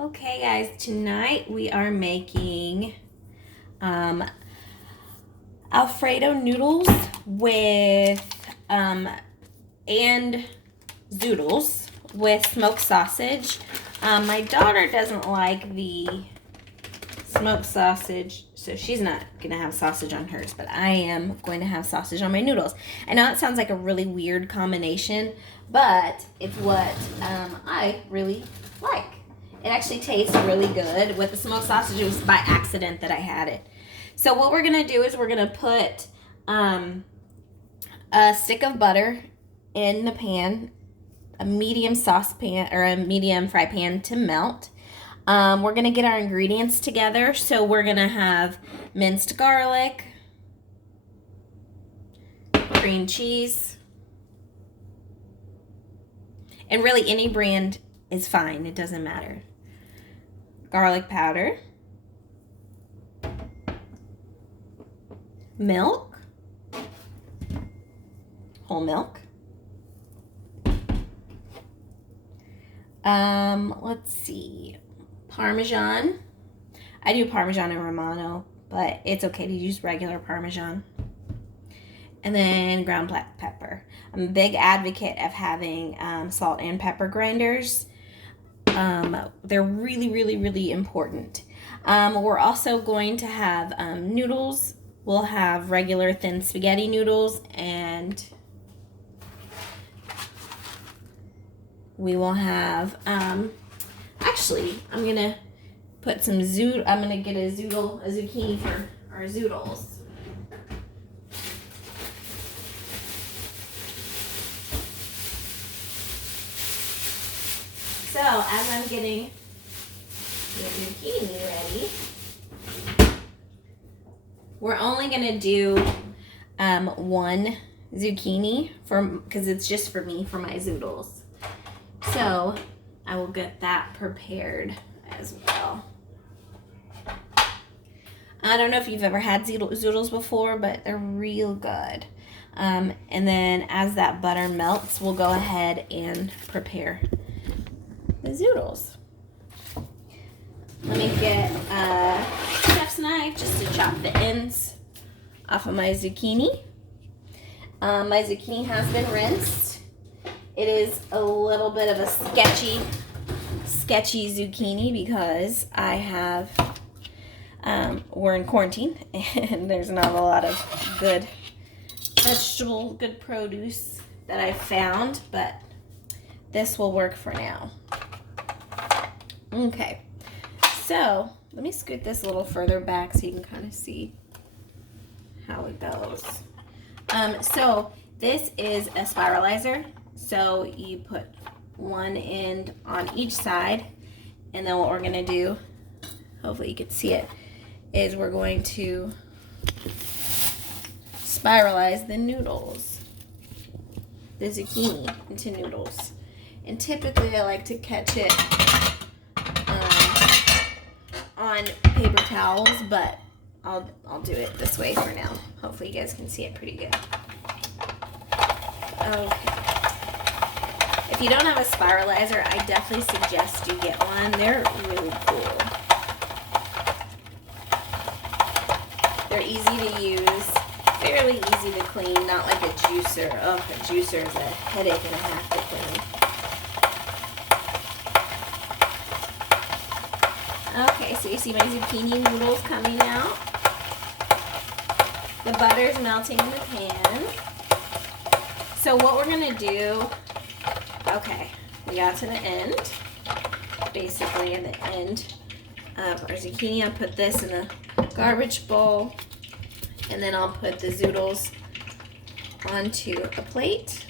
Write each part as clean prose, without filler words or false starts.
Okay guys, tonight we are making Alfredo noodles with and zoodles with smoked sausage. My daughter doesn't like the smoked sausage, so she's not gonna have sausage on hers, but I am going to have sausage on my noodles. I know it sounds like a really weird combination, but it's what I really like. It actually tastes really good. With the smoked sausage, it was by accident that I had it. So what we're gonna do is we're gonna put a stick of butter in the pan, a medium saucepan or a medium fry pan to melt. We're gonna get our ingredients together. So we're gonna have minced garlic, cream cheese, and really any brand is fine. It doesn't matter. Garlic powder, milk, whole milk. Let's see, Parmesan. I do Parmesan and Romano, but it's okay to use regular Parmesan. And then ground black pepper. I'm a big advocate of having salt and pepper grinders. They're really, really, really important. We're also going to have noodles. We'll have regular thin spaghetti noodles, and we will have, actually, I'm going to put some I'm going to get a zucchini for our zoodles. So, as I'm getting the zucchini ready, we're only going to do one zucchini because it's just for me, for my zoodles. So, I will get that prepared as well. I don't know if you've ever had zoodles before, but they're real good. And then as that butter melts, we'll go ahead and prepare the zoodles. Let me get a chef's knife just to chop the ends off of my zucchini. My zucchini has been rinsed. It is a little bit of a sketchy zucchini because I have, we're in quarantine and there's not a lot of good produce that I found, but this will work for now. Okay, so let me scoot this a little further back so you can kind of see how it goes. So this is a spiralizer. So you put one end on each side, and then what we're gonna do, hopefully you can see it, is we're going to spiralize the noodles, the zucchini, into noodles. And typically I like to catch it on paper towels, but I'll do it this way for now. Hopefully you guys can see it pretty good. Okay. If you don't have a spiralizer, I definitely suggest you get one. They're really cool. They're easy to use, fairly easy to clean, not like a juicer. Oh, a juicer is a headache and a half to clean. Okay, so you see my zucchini noodles coming out. The butter's melting in the pan. So what we're gonna do, okay, we got to the end, basically at the end of our zucchini. I'll put this in a garbage bowl, and then I'll put the zoodles onto a plate.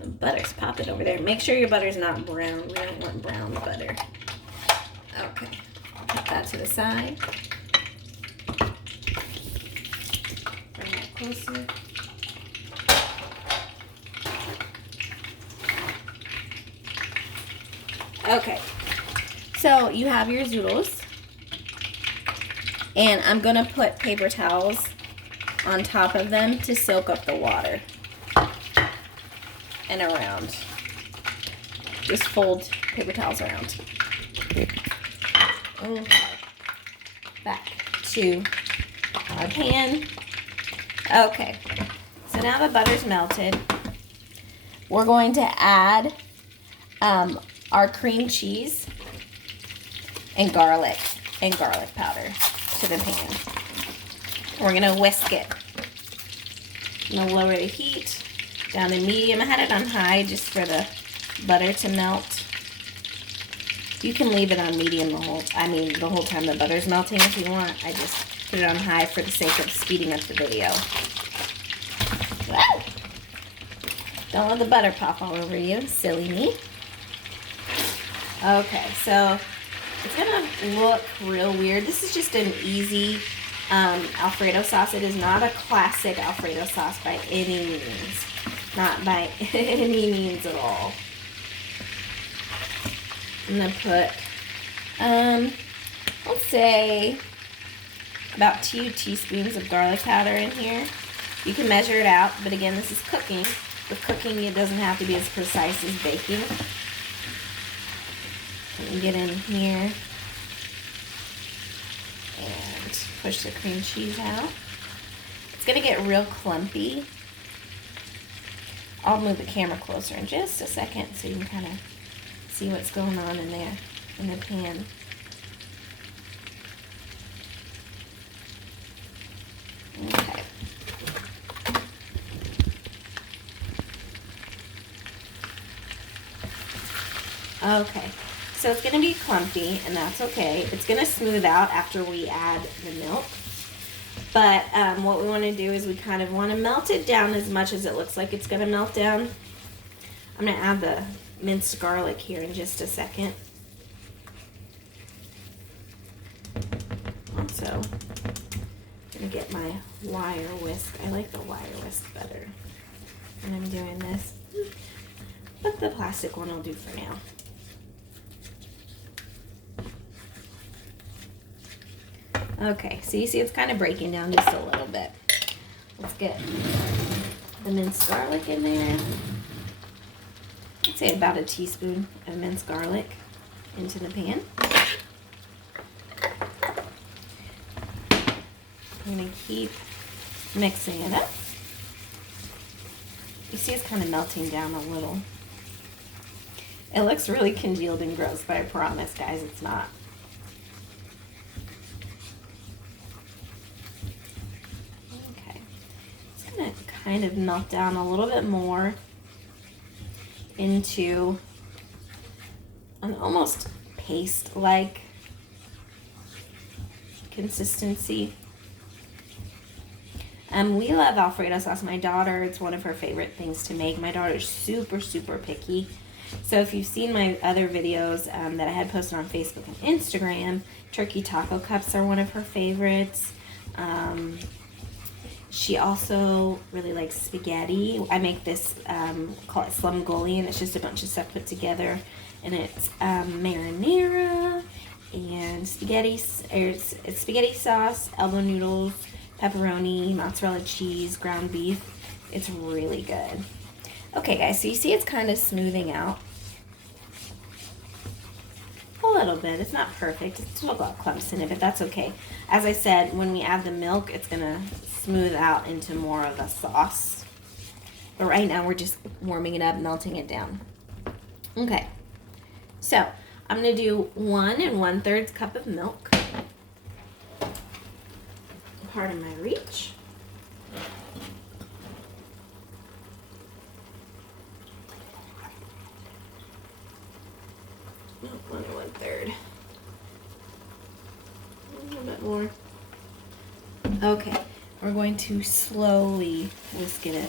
The butter's popping over there. Make sure your butter's not brown. We don't want brown butter. Okay, put that to the side. Bring that closer. Okay, so you have your zoodles, and I'm gonna put paper towels on top of them to soak up the water and around. just fold paper towels around. Okay. Back to our pan. Okay, so now the butter's melted. We're going to add our cream cheese and garlic powder to the pan. We're gonna whisk it. I'm gonna lower the heat down to medium. I had it on high just for the butter to melt. You can leave it on medium the whole time the butter's melting if you want. I just put it on high for the sake of speeding up the video. Wow. Don't let the butter pop all over you, silly me. Okay, so it's gonna look real weird. This is just an easy Alfredo sauce. It is not a classic Alfredo sauce by any means. Not by any means at all. I'm gonna put, let's say about 2 teaspoons of garlic powder in here. You can measure it out, but again, this is cooking. With cooking, it doesn't have to be as precise as baking. Let me get in here and push the cream cheese out. It's gonna get real clumpy. I'll move the camera closer in just a second so you can kind of see what's going on in there in the pan. Okay. Okay, so it's gonna be clumpy, and that's okay. It's gonna smooth out after we add the milk. But what we want to do is we kind of want to melt it down as much as it looks like it's gonna melt down. I'm gonna add the minced garlic here in just a second. Also, I'm gonna get my wire whisk. I like the wire whisk better when I'm doing this, but the plastic one will do for now. Okay, so you see it's kind of breaking down just a little bit. Let's get the minced garlic in there. I'd say about a teaspoon of minced garlic into the pan. I'm going to keep mixing it up. You see it's kind of melting down a little. It looks really congealed and gross, but I promise, guys, it's not. Okay. It's going to kind of melt down a little bit more into an almost paste-like consistency. We love Alfredo sauce. My daughter, it's one of her favorite things to make. My daughter's super, super picky. So if you've seen my other videos that I had posted on Facebook and Instagram, turkey taco cups are one of her favorites. She also really likes spaghetti. I make this, call it slumgulli, and it's just a bunch of stuff put together. And it's marinara and spaghetti, it's spaghetti sauce, elbow noodles, pepperoni, mozzarella cheese, ground beef. It's really good. Okay, guys, so you see it's kind of smoothing out a little bit. It's not perfect. It's still got clumps in it, but that's okay. As I said, when we add the milk, it's going to smooth out into more of a sauce. But right now, we're just warming it up, melting it down. Okay, so I'm going to do 1 1/3 cup of milk. Pardon my reach. No, 1 1/3. A little bit more. Okay, we're going to slowly whisk it in.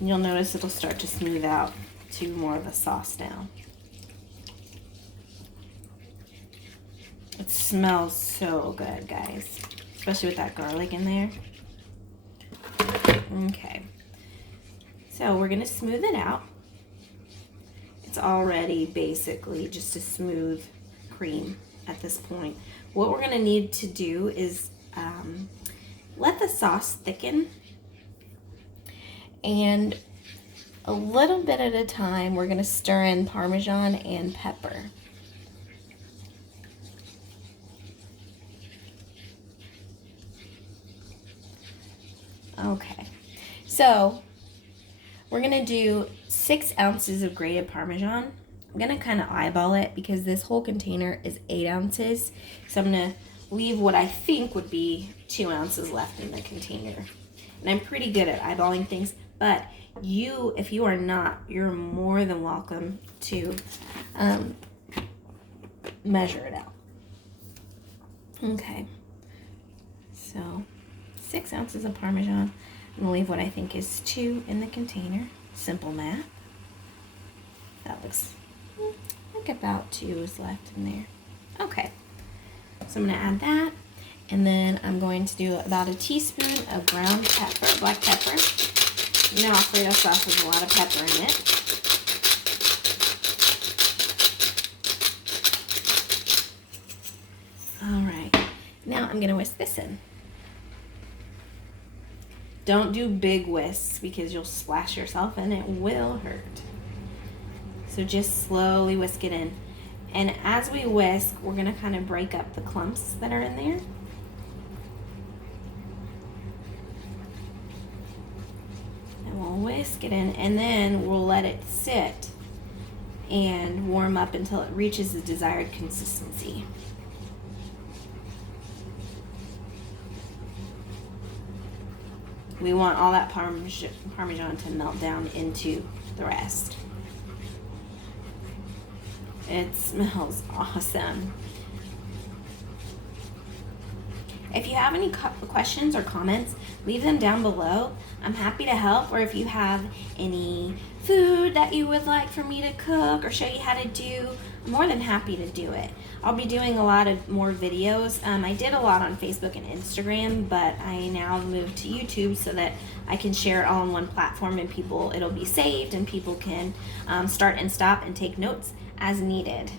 You'll notice it'll start to smooth out to more of a sauce now. It smells so good, guys, especially with that garlic in there. Okay, so we're gonna smooth it out. It's already basically just a smooth cream at this point. What we're gonna need to do is let the sauce thicken, And a little bit at a time, we're going to stir in Parmesan and pepper. Okay, so we're going to do 6 ounces of grated Parmesan. I'm going to kind of eyeball it because this whole container is 8 ounces. So I'm going to leave what I think would be 2 ounces left in the container. And I'm pretty good at eyeballing things, but if you are not, you're more than welcome to measure it out. Okay, so 6 ounces of Parmesan. I'm going to leave what I think is 2 in the container. Simple math. That looks like about 2 is left in there. Okay, so I'm going to add that. And then I'm going to do about a teaspoon of ground pepper, black pepper. You know, Alfredo sauce has a lot of pepper in it. All right, now I'm going to whisk this in. Don't do big whisks because you'll splash yourself and it will hurt. So just slowly whisk it in. And as we whisk, we're going to kind of break up the clumps that are in there. And we'll whisk it in, and then we'll let it sit and warm up until it reaches the desired consistency. We want all that Parmesan to melt down into the rest. It smells awesome. If you have any questions or comments, leave them down below. I'm happy to help, or if you have any food that you would like for me to cook or show you how to do, I'm more than happy to do it. I'll be doing a lot of more videos. I did a lot on Facebook and Instagram, but I now moved to YouTube so that I can share it all on one platform, and it'll be saved, and people can start and stop and take notes as needed.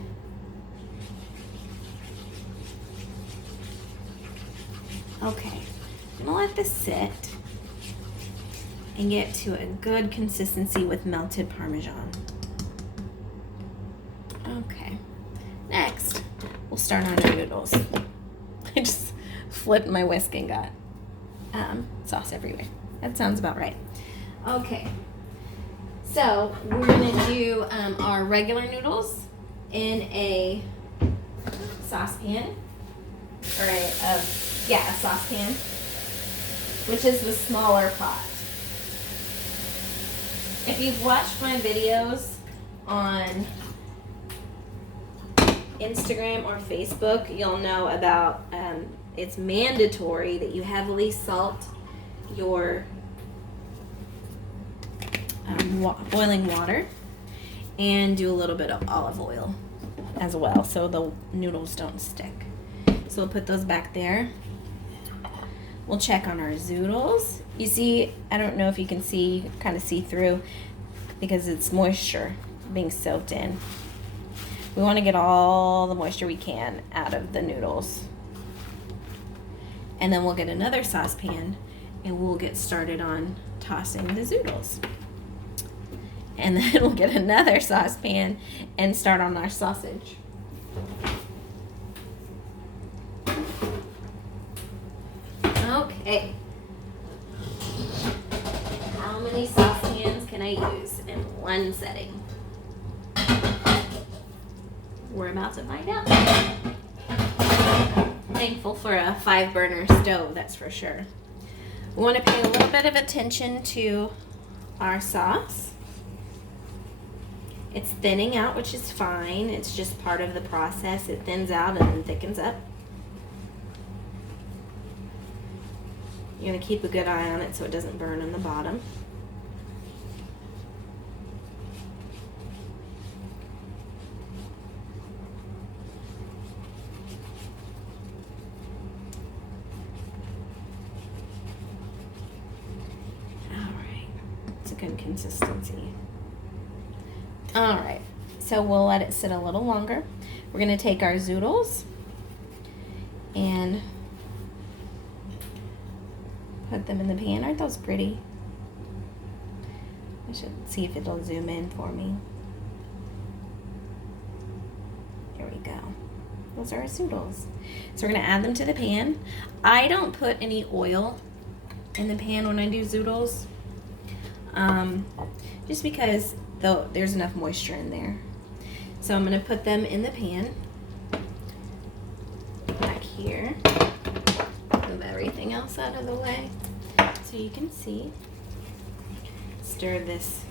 Okay, I'm gonna let this sit and get to a good consistency with melted Parmesan. Okay, next we'll start on our noodles. I just flipped my whisk and got sauce everywhere. That sounds about right. Okay, so we're gonna do our regular noodles in a saucepan, or a saucepan, which is the smaller pot. If you've watched my videos on Instagram or Facebook, you'll know about it's mandatory that you heavily salt your boiling water, and do a little bit of olive oil as well so the noodles don't stick. So we'll put those back there. We'll check on our zoodles. You see, I don't know if you can see, kind of see through because it's moisture being soaked in. We want to get all the moisture we can out of the noodles. And then we'll get another saucepan and we'll get started on tossing the zoodles. And then we'll get another saucepan and start on our sausage. Okay. How many saucepans can I use in one setting? We're about to find out. Thankful for a 5-burner stove, that's for sure. We want to pay a little bit of attention to our sauce. It's thinning out, which is fine. It's just part of the process. It thins out and then thickens up. You're going to keep a good eye on it so it doesn't burn on the bottom. Alright, it's a good consistency. Alright, so we'll let it sit a little longer. We're going to take our zoodles and put them in the pan. Aren't those pretty? I should see if it'll zoom in for me. There we go. Those are our zoodles. So we're gonna add them to the pan. I don't put any oil in the pan when I do zoodles, just because there's enough moisture in there. So I'm gonna put them in the pan back here. Move everything else out of the way so you can see. Stir this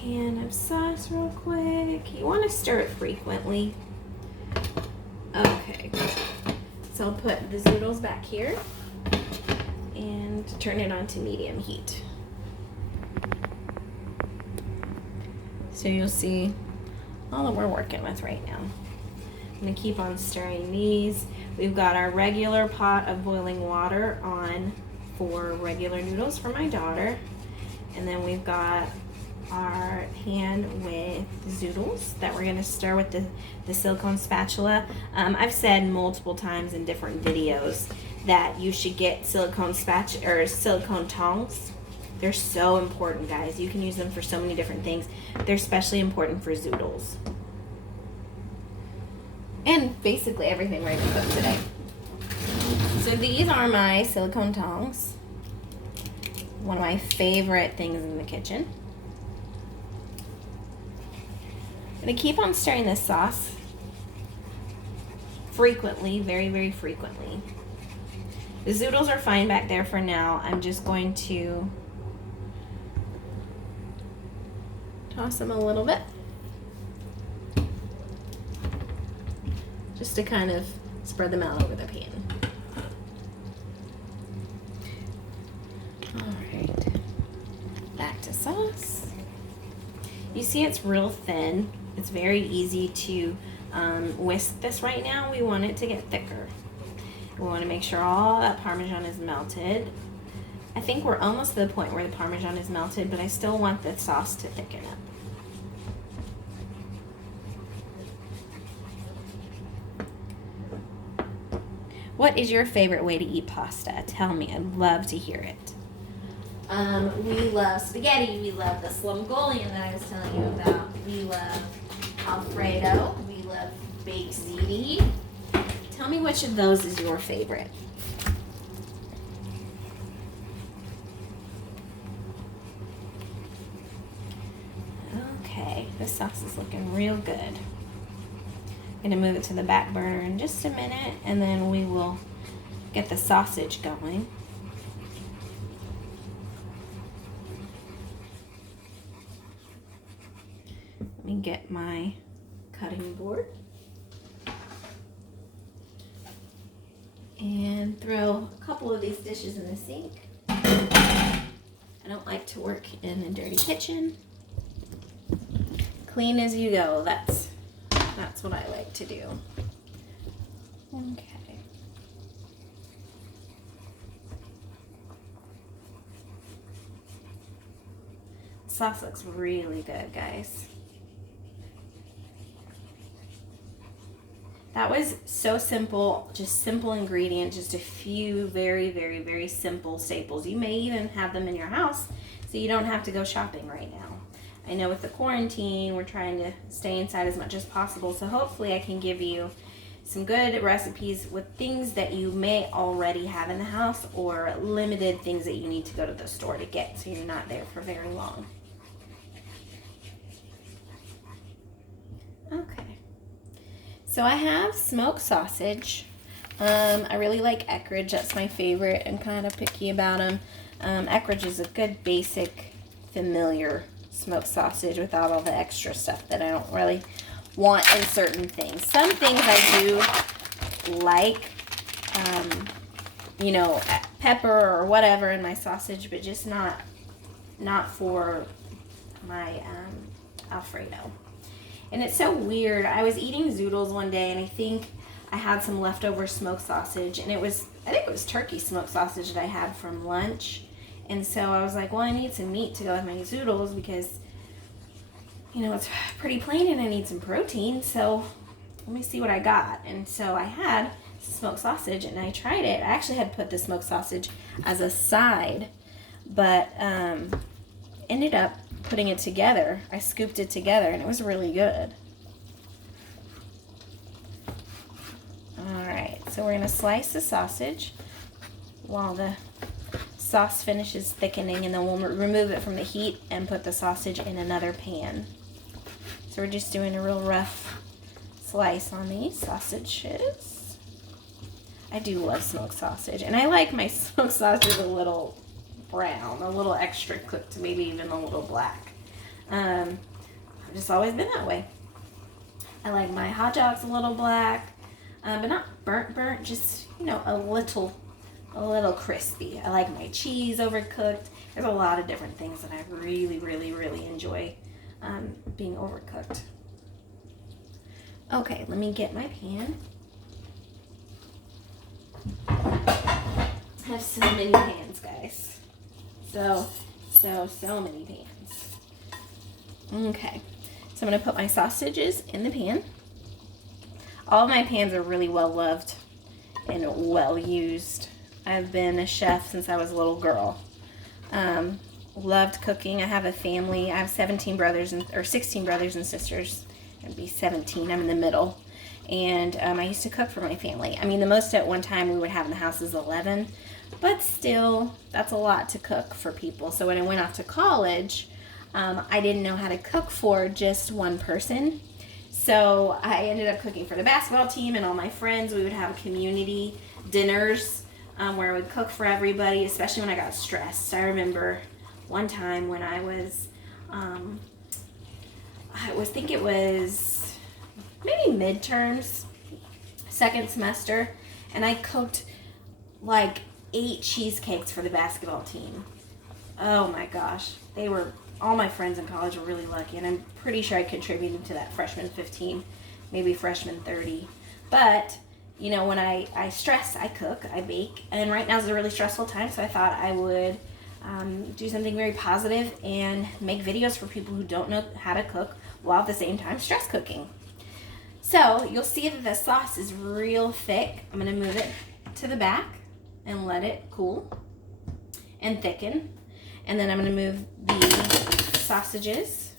pan of sauce real quick. You want to stir it frequently. Okay, so I'll put the zoodles back here and turn it on to medium heat. So you'll see all that we're working with right now. I'm gonna keep on stirring these. We've got our regular pot of boiling water on for regular noodles for my daughter. And then we've got our pan with zoodles that we're gonna stir with the silicone spatula. I've said multiple times in different videos that you should get silicone spatula or silicone tongs. They're so important, guys. You can use them for so many different things. They're especially important for zoodles. And basically everything we're gonna cook today. So these are my silicone tongs. One of my favorite things in the kitchen. I'm gonna keep on stirring this sauce frequently, very, very frequently. The zoodles are fine back there for now. I'm just going to toss them a little bit, just to kind of spread them out over the pan. All right, back to sauce. You see it's real thin. It's very easy to whisk this right now. We want it to get thicker. We want to make sure all that Parmesan is melted. I think we're almost to the point where the Parmesan is melted, but I still want the sauce to thicken up. What is your favorite way to eat pasta? Tell me. I'd love to hear it. We love spaghetti. We love the Slumgolian that I was telling you about. We love Alfredo. We love baked ziti. Tell me which of those is your favorite. Okay, this sauce is looking real good. I'm gonna move it to the back burner in just a minute, and then we will get the sausage going. Let me get my cutting board and throw a couple of these dishes in the sink. I don't like to work in a dirty kitchen. Clean as you go. That's what I like to do. Okay. Sauce looks really good, guys. That was so simple, just simple ingredients, just a few very, very, very simple staples. You may even have them in your house, so you don't have to go shopping right now. I know with the quarantine, we're trying to stay inside as much as possible, so hopefully I can give you some good recipes with things that you may already have in the house or limited things that you need to go to the store to get so you're not there for very long. Okay. So I have smoked sausage. I really like Eckrich. That's my favorite. I'm kind of picky about them. Eckrich is a good, basic, familiar smoked sausage without all the extra stuff that I don't really want in certain things. Some things I do like, you know, pepper or whatever in my sausage, but just not for my Alfredo. And it's so weird. I was eating zoodles one day, and I think I had some leftover smoked sausage, and I think it was turkey smoked sausage that I had from lunch. And so I was like, well, I need some meat to go with my zoodles because, you know, it's pretty plain and I need some protein. So let me see what I got. And so I had smoked sausage and I tried it. I actually had put the smoked sausage as a side, but, and ended up putting it together. I scooped it together and it was really good. Alright, so we're going to slice the sausage while the sauce finishes thickening, and then we'll remove it from the heat and put the sausage in another pan. So we're just doing a real rough slice on these sausages. I do love smoked sausage, and I like my smoked sausage a little brown, a little extra cooked, maybe even a little black. I've just always been that way. I like my hot dogs a little black, but not burnt, just, you know, a little crispy. I like my cheese overcooked. There's a lot of different things that I really enjoy being overcooked. Okay, let me get my pan. I have so many pans, guys. So many pans. Okay, so I'm gonna put my sausages in the pan. All of my pans are really well loved and well used. I've been a chef since I was a little girl. Loved cooking. I have a family. I have 16 brothers and sisters. It'd be 17. I'm in the middle. And I used to cook for my family. I mean, the most at one time we would have in the house is 11. But still, that's a lot to cook for people. So when I went off to college, I didn't know how to cook for just one person. So I ended up cooking for the basketball team and all my friends. We would have community dinners where I would cook for everybody, especially when I got stressed. I remember one time when I think it was maybe midterms, second semester, and I cooked like 8 cheesecakes for the basketball team. Oh my gosh. All my friends in college were really lucky, and I'm pretty sure I contributed to that freshman 15, maybe freshman 30. But, you know, when I stress, I cook, I bake, and right now is a really stressful time, so I thought I would do something very positive and make videos for people who don't know how to cook while at the same time stress cooking. So you'll see that the sauce is real thick. I'm going to move it to the back and let it cool and thicken. And then I'm going to move the sausages.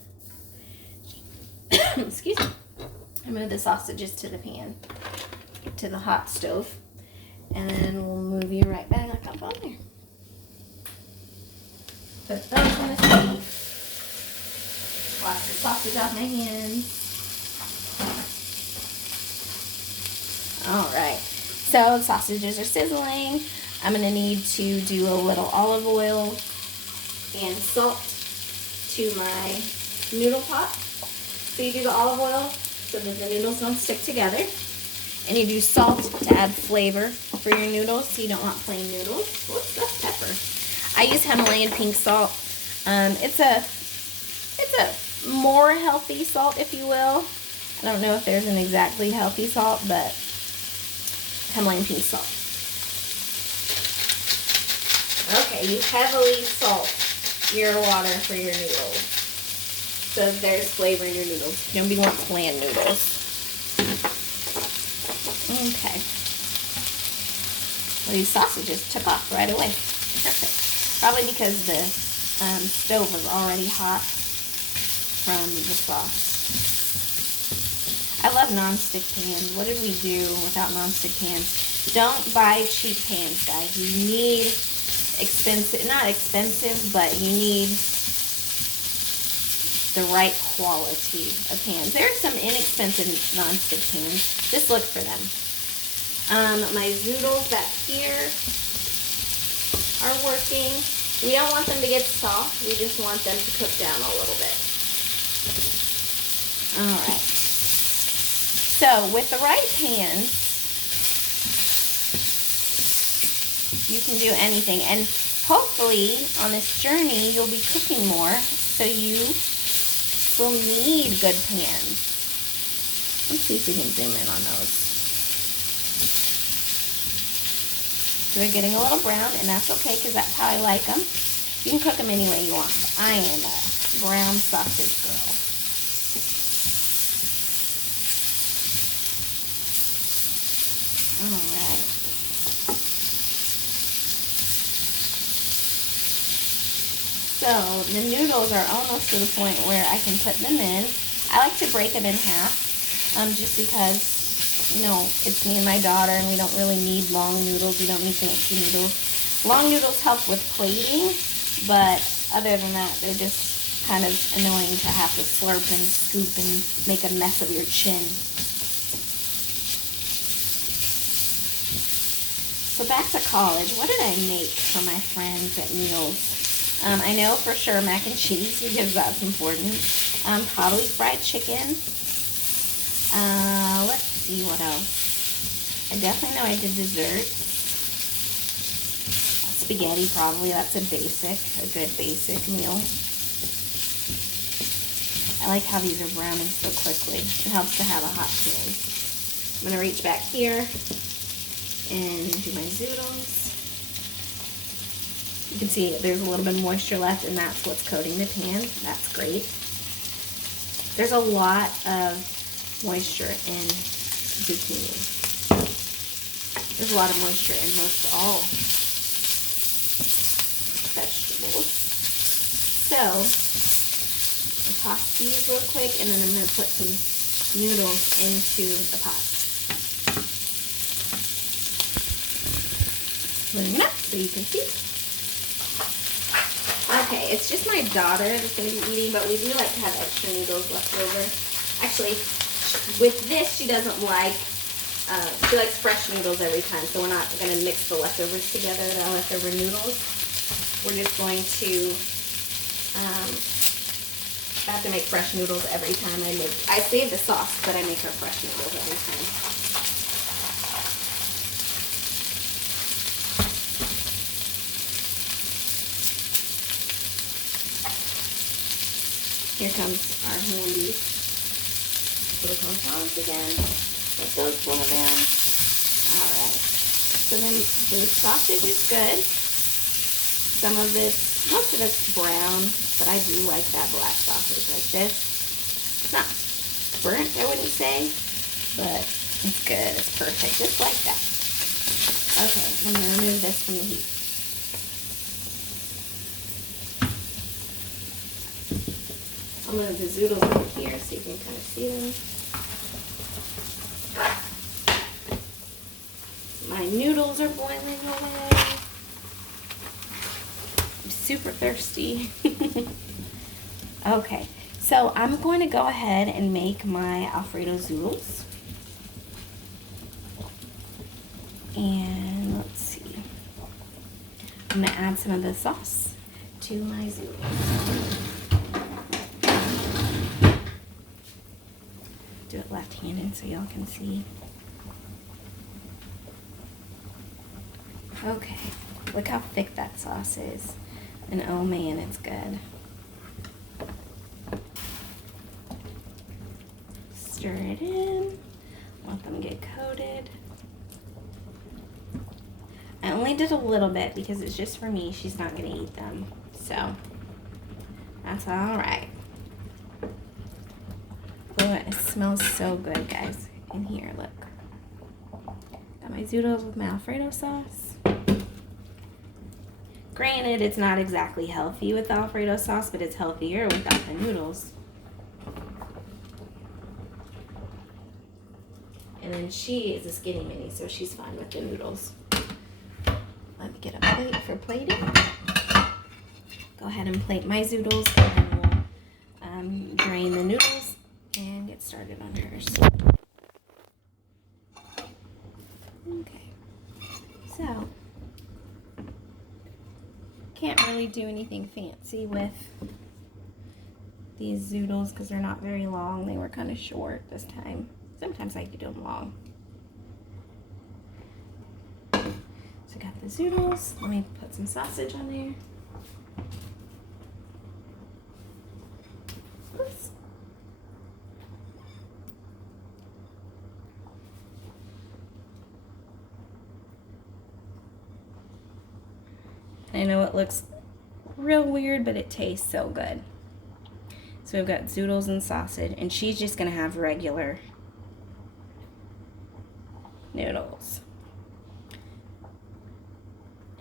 Excuse me. I move the sausages to the pan, to the hot stove. And then we'll move you right back up on there. Put those in the seat. Wash the sausage off my hands. Alright, so the sausages are sizzling. I'm going to need to do a little olive oil and salt to my noodle pot. So you do the olive oil so that the noodles don't stick together. And you do salt to add flavor for your noodles so you don't want plain noodles. Whoops, that's pepper. I use Himalayan pink salt. It's a more healthy salt, if you will. I don't know if there's an exactly healthy salt, but Himalayan pink salt. Okay, you heavily salt your water for your noodles, so there's flavor in your noodles. Nobody wants bland noodles. Okay. Well, these sausages took off right away. Perfect. Probably because the stove was already hot from the sauce. I love non-stick pans. What did we do without non-stick pans? Don't buy cheap pans, guys. You need expensive, not expensive, but you need the right quality of pans. There are some inexpensive non-stick pans. Just look for them. My zoodles back here are working. We don't want them to get soft. We just want them to cook down a little bit. Alright. So, with the right pans, you can do anything. And hopefully, on this journey, you'll be cooking more, so you will need good pans. Let's see if we can zoom in on those. So they're getting a little brown, and that's okay, because that's how I like them. You can cook them any way you want. I am a brown sausage girl. Alright. So the noodles are almost to the point where I can put them in. I like to break them in half, just because, you know, it's me and my daughter and we don't really need long noodles. We don't need fancy noodles. Long noodles help with plating, but other than that, they're just kind of annoying to have to slurp and scoop and make a mess of your chin. So back to college, what did I make for my friends at meals? I know for sure mac and cheese, because that's important. Probably fried chicken. Let's see what else. I definitely know I did dessert. Spaghetti probably, that's a good basic meal. I like how these are browning so quickly. It helps to have a hot pan. I'm gonna reach back here and do my zoodles. You can see there's a little bit of moisture left, and that's what's coating the pan. That's great. There's a lot of moisture in zucchini. There's a lot of moisture in most all vegetables. So, I'll toss these real quick, and then I'm going to put some noodles into the pot. Putting it up so you can see. Okay, it's just my daughter that's going to be eating, but we do like to have extra noodles left over. Actually, with this, she doesn't like, she likes fresh noodles every time, so we're not going to mix the leftovers together, the leftover noodles. We're just going to, I have to make fresh noodles every time I save the sauce, but I make her fresh noodles every time. Here comes our handy silicone tongs again. Let those boil down. Alright. So then the sausage is good. Some of this, most of it's brown, but I do like that black sausage like this. It's not burnt, I wouldn't say, but it's good. It's perfect, just like that. Okay, I'm going to remove this from the heat. I'll move the zoodles over here so you can kind of see them. My noodles are boiling away. I'm super thirsty. Okay, so I'm going to go ahead and make my Alfredo zoodles. And let's see. I'm going to add some of the sauce to my zoodles. Do it left-handed so y'all can see. Okay, look how thick that sauce is. And oh man, it's good. Stir it in. Let them get coated. I only did a little bit because it's just for me. She's not gonna eat them. So, that's all right. Oh, it smells so good, guys. In here, look. Got my zoodles with my Alfredo sauce. Granted, it's not exactly healthy with Alfredo sauce, but it's healthier without the noodles. And then she is a skinny mini, so she's fine with the noodles. Let me get a plate for plating. Go ahead and plate my zoodles, and then we'll drain the noodles and get started on hers. Okay, so can't really do anything fancy with these zoodles because they're not very long. They were kind of short this time. Sometimes I do them long. So I got the zoodles. Let me put some sausage on there. Oops. I know it looks real weird, but it tastes so good. So we've got zoodles and sausage, and she's just gonna have regular noodles.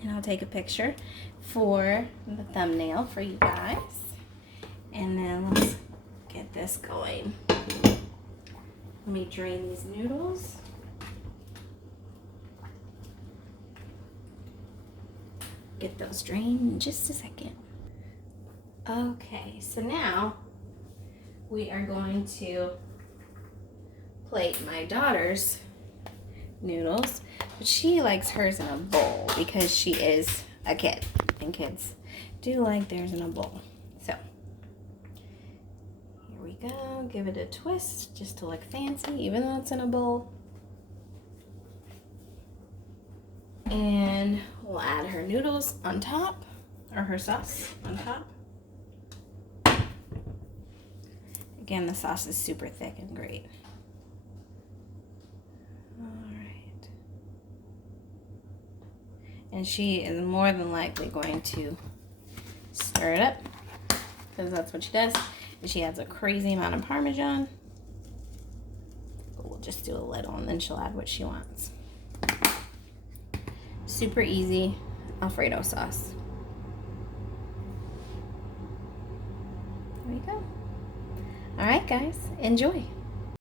And I'll take a picture. for the thumbnail for you guys. And then let's get this going. Let me drain these noodles. Get those drained in just a second. Okay, so now we are going to plate my daughter's noodles, but she likes hers in a bowl because she is a kid, and kids do like theirs in a bowl. So here we go. Give it a twist just to look fancy, even though it's in a bowl. And we'll add her noodles on top, or her sauce on top. Again, the sauce is super thick and great. All right. And she is more than likely going to stir it up, because that's what she does. And she adds a crazy amount of Parmesan. But we'll just do a little, and then she'll add what she wants. Super easy Alfredo sauce. There we go. All right, guys, enjoy.